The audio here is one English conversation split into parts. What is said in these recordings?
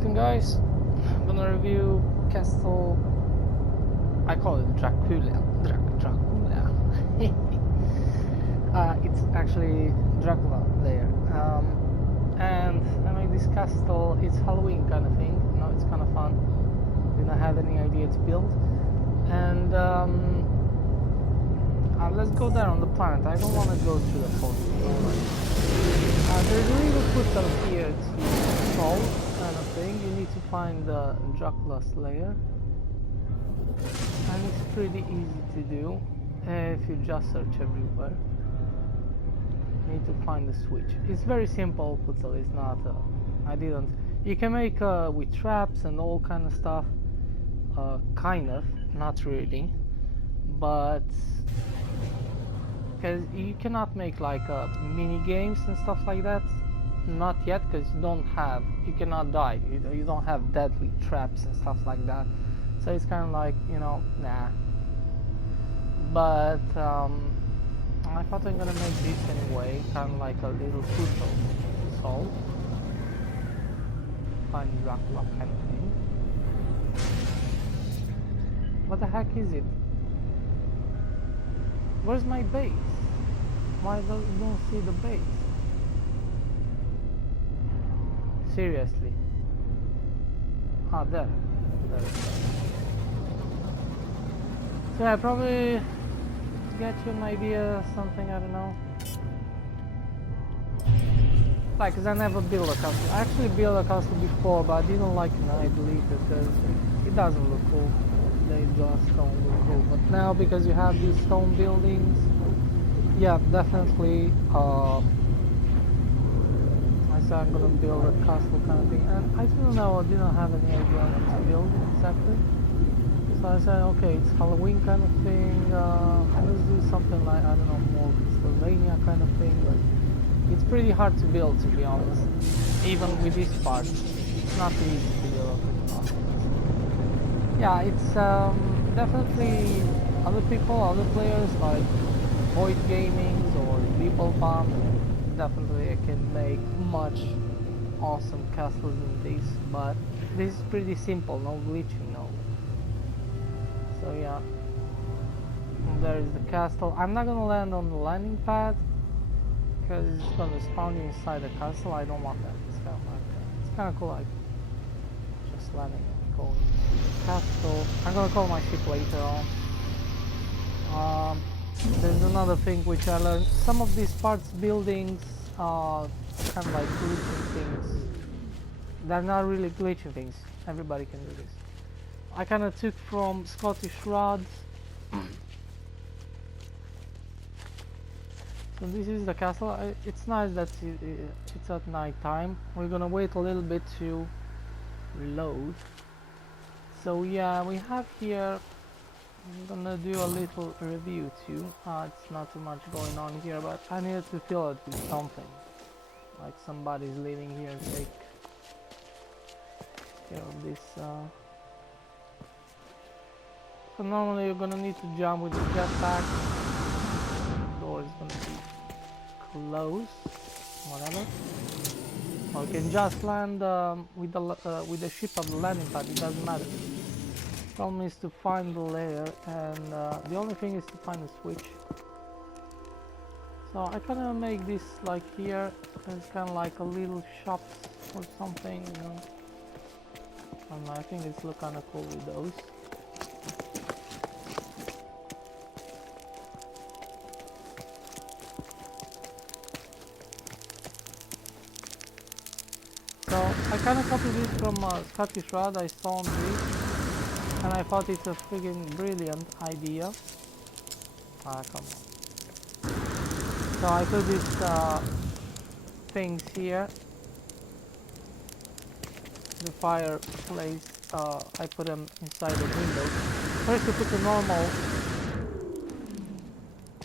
welcome guys. I'm gonna review Castel. I call it Dracula. Dracula. It's actually Dracula there. And I made this castle. It's Halloween kind of thing. You know, it's kind of fun. Didn't have any idea to build. And let's go there on the planet. I don't want to go through the whole thing. There's a little putzel here to solve, kind of thing. You need to find the Dracula Slayer, and it's pretty easy to do if you just search everywhere. You need to find the switch. It's very simple putzel. It's not. I didn't. You can make with traps and all kind of stuff. Kind of, not really, but. Because you cannot make like mini games and stuff like that, not yet, because you cannot die, you don't have deadly traps and stuff like that, so it's kind of like, you know, nah. But I thought I'm gonna make this anyway, kind of like a little puzzle to solve, find Dracula kind of thing. What the heck is it? Where's my base? Why don't you see the base? Seriously. Ah, there. So I probably get you an idea, something, I don't know. Like, cause I never built a castle. I actually built a castle before, but I didn't like it, I believe, because it doesn't look cool. They just don't look cool. But now, because you have these stone buildings, yeah, definitely. I said I'm gonna build a castle kind of thing, and I didn't know. I didn't have any idea what to build exactly. So I said, okay, it's Halloween kind of thing. Let's do something like, I don't know, more Castlevania kind of thing. But it's pretty hard to build, to be honest. Even with this part, it's not easy to build. Yeah, it's definitely other players like Void Gaming or People Farm. Definitely I can make much awesome castles in this, but this is pretty simple, no glitching, no. So yeah, and there is the castle. I'm not gonna land on the landing pad because it's gonna spawn you inside the castle. I don't want that. It's kind of like that. It's kind of cool, like just landing. Castle. I'm gonna call my ship later on. There's another thing which I learned. Some of these parts buildings are kind of like glitching things. They're not really glitching things. Everybody can do this. I kind of took from Scottish rods. So this is the castle. It's nice that it's at night time. We're gonna wait a little bit to load. So yeah, we have here, I'm gonna do a little review too. It's not too much going on here, but I needed to fill it with something. Like somebody's living here and take care of this. So normally you're gonna need to jump with the jetpack. The door is gonna be closed, whatever. Or you can just land with the ship on the landing pad, it doesn't matter. The problem is to find the layer, and the only thing is to find the switch. So I kind of make this like here, it's kind of like a little shop or something, you know. And I think it's look kind of cool with those. So I kind of copied this from Scottish Rod I saw on this, and I thought it's a friggin' brilliant idea. Come on. So I put these things here. The fireplace, I put them inside the window. First you put the normal,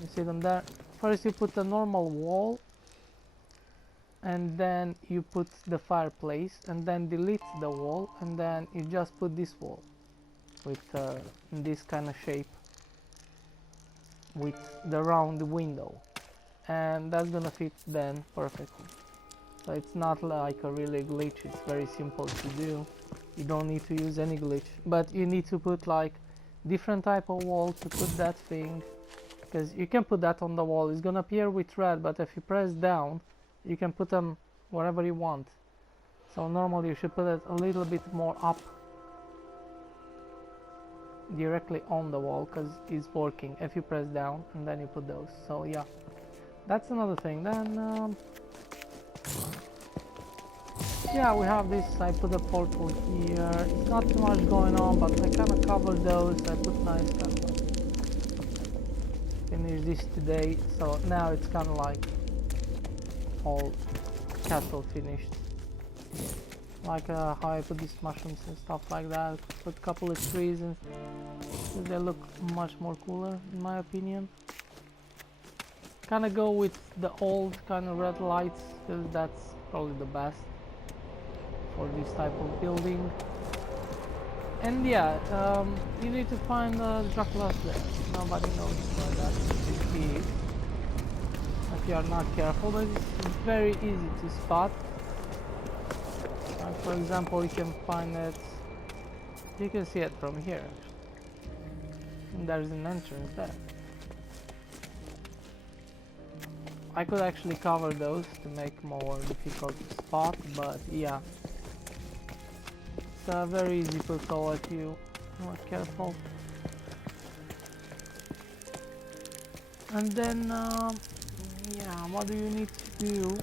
you see them there? First you put the normal wall, and then you put the fireplace, and then delete the wall, and then you just put this wall with this kind of shape with the round window, and that's gonna fit then perfectly. So it's not like a really glitch, it's very simple to do. You don't need to use any glitch, but you need to put like different type of wall to put that thing, because you can put that on the wall. It's gonna appear with red, but if you press down you can put them wherever you want. So normally you should put it a little bit more up directly on the wall, because it's working if you press down and then you put those. So yeah, that's another thing. Then yeah, we have this. I put a portal here. It's not too much going on, but I kind of covered those. I put nice kind of finish this today, so now it's kind of like all castle finished. Like how I put these mushrooms and stuff like that. Put a couple of trees and they look much more cooler in my opinion. Kind of go with the old kind of red lights, because that's probably the best for this type of building. And yeah, you need to find Dracula's there. Nobody knows where that is. If you are not careful, but it's very easy to spot. Like for example, you can find it. You can see it from here. And there's an entrance there. I could actually cover those to make more difficult to spot, but yeah. It's a very easy puzzle if you are careful. And then, yeah, what do you need to do?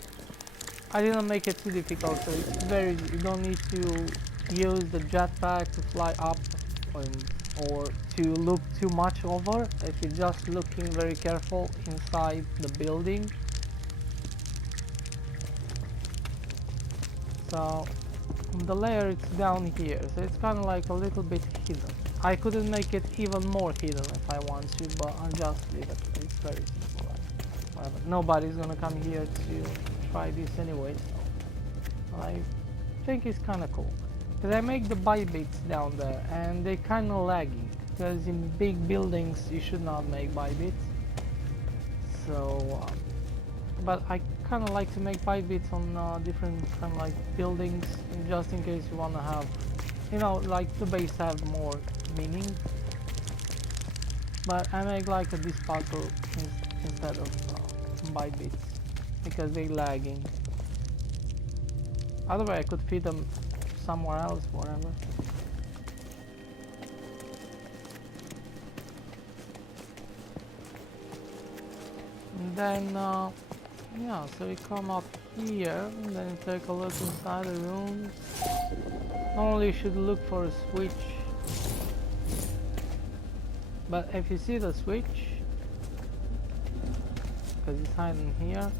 I didn't make it too difficult, so it's very easy. You don't need to use the jetpack to fly up or to look too much over. If you're just looking very careful inside the building. So the layer is down here, so it's kind of like a little bit hidden. I couldn't make it even more hidden if I want to, but I'll just leave it. It's very simple. Whatever. Nobody's gonna come here to try this anyway, so I think it's kind of cool. Because I make the bite bits down there and they kind of lagging, because in big buildings you should not make bite bits. So but I kind of like to make bite bits on different kind of like buildings, just in case you want to have, you know, like the base have more meaning. But I make like a this puzzle instead of bite bits, because they lagging. Otherwise I could feed them somewhere else, whatever. And then yeah, so we come up here and then take a look inside the rooms. Normally you should look for a switch, but if you see the switch, because it's hiding here,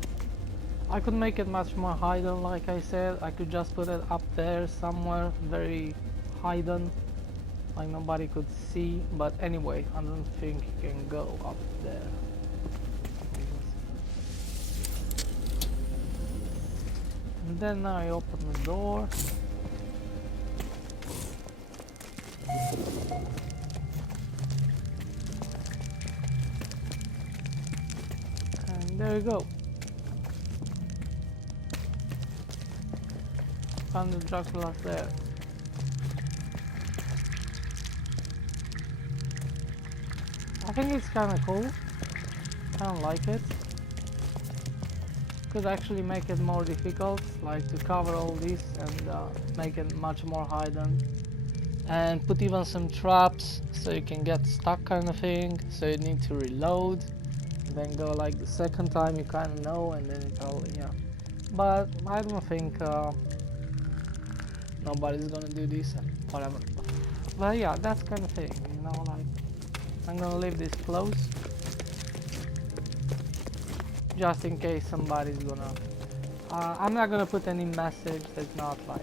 I could make it much more hidden. Like I said, I could just put it up there somewhere, very hidden, like nobody could see. But anyway, I don't think you can go up there. And then I open the door. And there you go. Found the Dracula there. I think it's kind of cool. I don't like it. Could actually make it more difficult, like to cover all this and make it much more hidden, and put even some traps so you can get stuck kind of thing, so you need to reload and then go like the second time you kind of know, and then it's all, yeah. But I don't think nobody's gonna do this and whatever. But yeah, that's kind of thing, you know, like I'm gonna leave this closed just in case somebody's gonna I'm not gonna put any message. That's not like,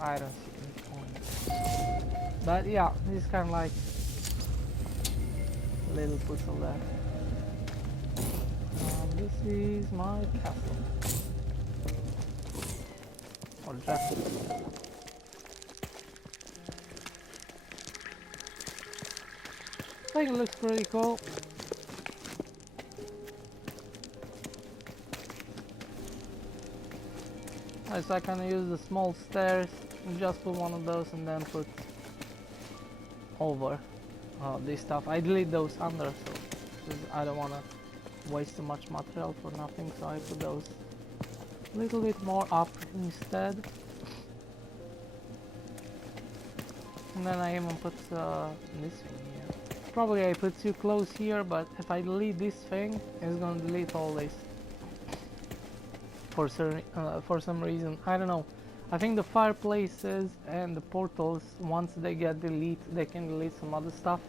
I don't see any point. But yeah, this is kind of like a little puzzle there. This is my castle, or Dracula. I think it looks pretty cool. So I can use the small stairs, just put one of those and then put over this stuff. I delete those under, so because I don't want to waste too much material for nothing, so I put those a little bit more up instead. And then I even put this thing here. Probably I put too close here, but if I delete this thing, it's gonna delete all this. For some reason, I don't know. I think the fireplaces and the portals, once they get deleted, they can delete some other stuff.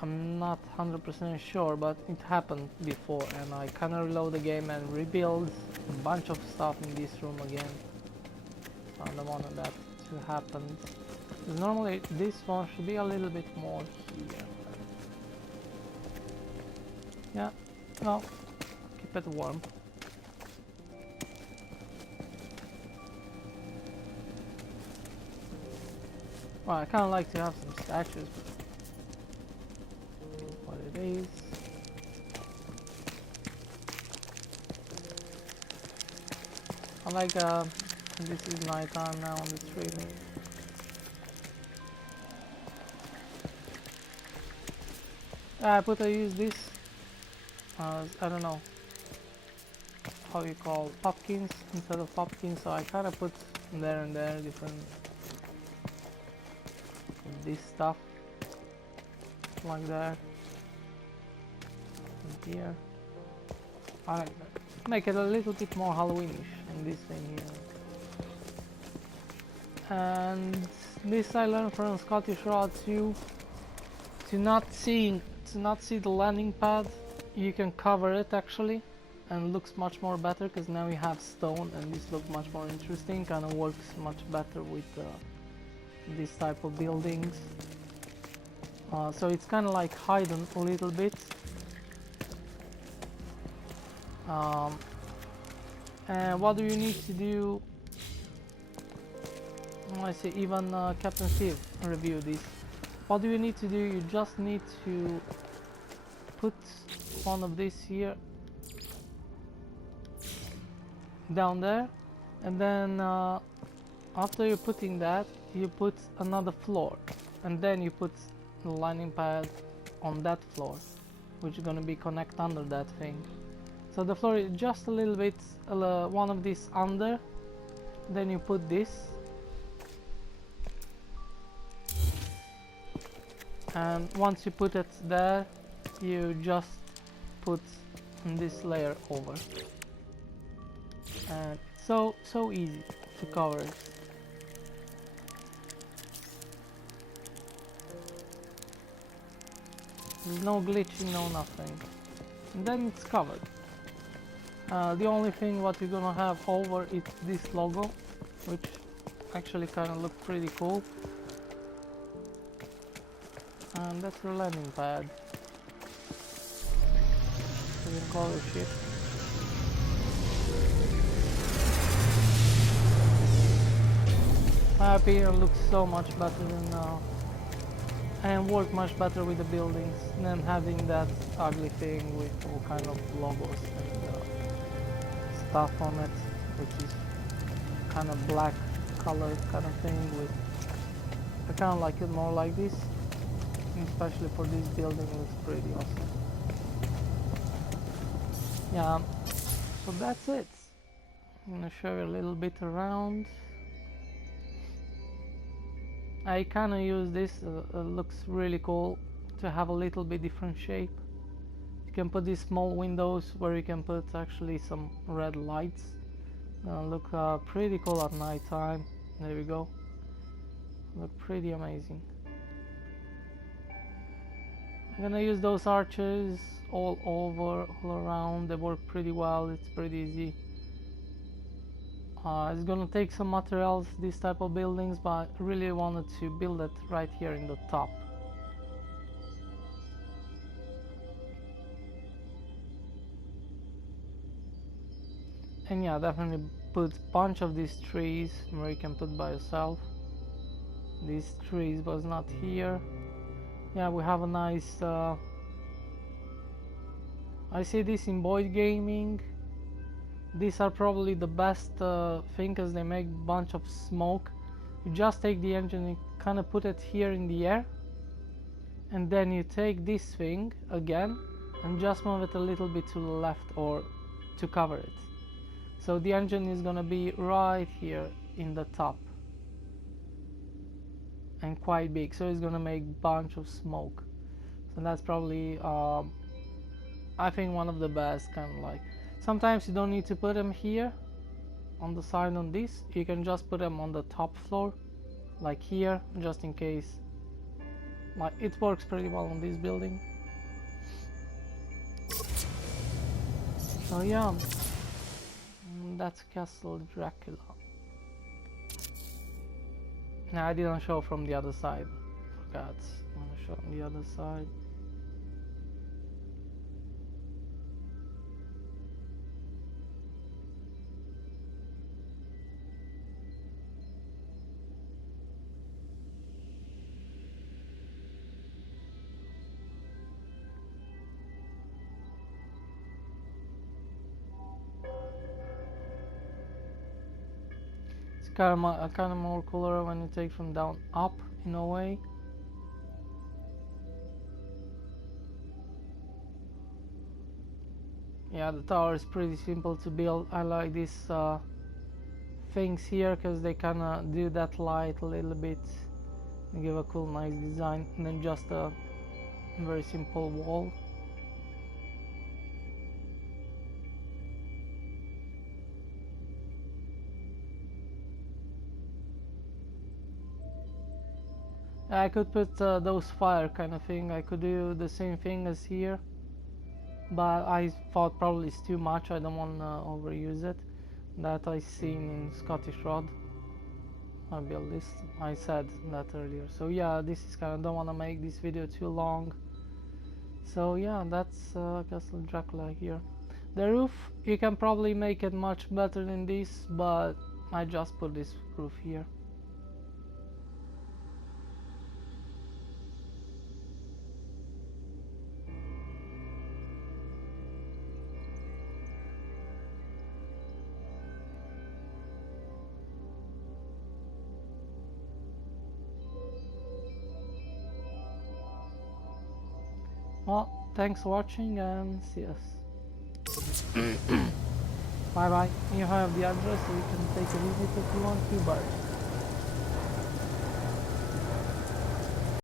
I'm not 100% sure, but it happened before, and I kinda reload the game and rebuild a bunch of stuff in this room again. So I don't want that to happen. Because normally this one should be a little bit more here. Yeah, no, keep it warm. Well, I kinda like to have some statues, but what it is. I like this is nighttime now on the streaming. I use this I don't know how you call pumpkins instead of pumpkins, so I kinda put there and there different this stuff like that. And here I like that. Make it a little bit more Halloweenish in this thing here. And this I learned from Scottish Rod too. To not see the landing pad, you can cover it actually, and it looks much more better because now you have stone, and this looks much more interesting. Kind of works much better with this type of buildings. So it's kind of like hidden a little bit. And what do you need to do? I see even Captain Steve reviewed this. What do you need to do? You just need to put one of these here down there, and then after you're putting that, you put another floor, and then you put the landing pad on that floor, which is gonna be connect under that thing. So the floor is just a little bit one of these under, then you put this, and once you put it there, you just put this layer over, and it's so easy to cover it. There's no glitching, no nothing, and then it's covered. The only thing what you're gonna have over is this logo, which actually kind of looks pretty cool. And that's your landing pad. You can call it ship. My opinion looks so much better than now, and work much better with the buildings than having that ugly thing with all kind of logos and stuff on it, which is kind of black color kind of thing. With I kind of like it more like this, especially for this building. It looks pretty awesome. Yeah, so that's it. I'm gonna show you a little bit around. I kind of use this, looks really cool to have a little bit different shape. You can put these small windows where you can put actually some red lights. Look pretty cool at night time. There we go. Look pretty amazing. I'm gonna use those arches all over, all around. They work pretty well. It's pretty easy. It's gonna take some materials, these type of buildings, but I really wanted to build it right here in the top. And yeah, definitely put a bunch of these trees where you can put by yourself. These trees was not here. Yeah, we have a nice I see this in Boyd Gaming. These are probably the best thing because they make bunch of smoke. You just take the engine and kind of put it here in the air, and then you take this thing again and just move it a little bit to the left or to cover it. So the engine is gonna be right here in the top and quite big, so it's gonna make bunch of smoke. So that's probably I think one of the best, kind of like, sometimes you don't need to put them here on the side on this, you can just put them on the top floor like here, just in case. Like, it works pretty well on this building. So yeah, that's Castle Dracula. Nah, I didn't show from the other side. Forgot. I'm gonna show on the other side. It's kind of more cooler when you take from down up in a way. Yeah, the tower is pretty simple to build. I like these things here because they kind of do that light a little bit and give a cool, nice design, and then just a very simple wall. I could put those fire kind of thing. I could do the same thing as here, but I thought probably it's too much. I don't want to overuse it. That I seen in Scottish Rod. I built this. I said that earlier. So yeah, this is kind of, don't want to make this video too long. So yeah, that's Castle Dracula here. The roof, you can probably make it much better than this, but I just put this roof here. Well, thanks for watching and see us. Bye bye. You have the address so you can take a visit if you want to, bye.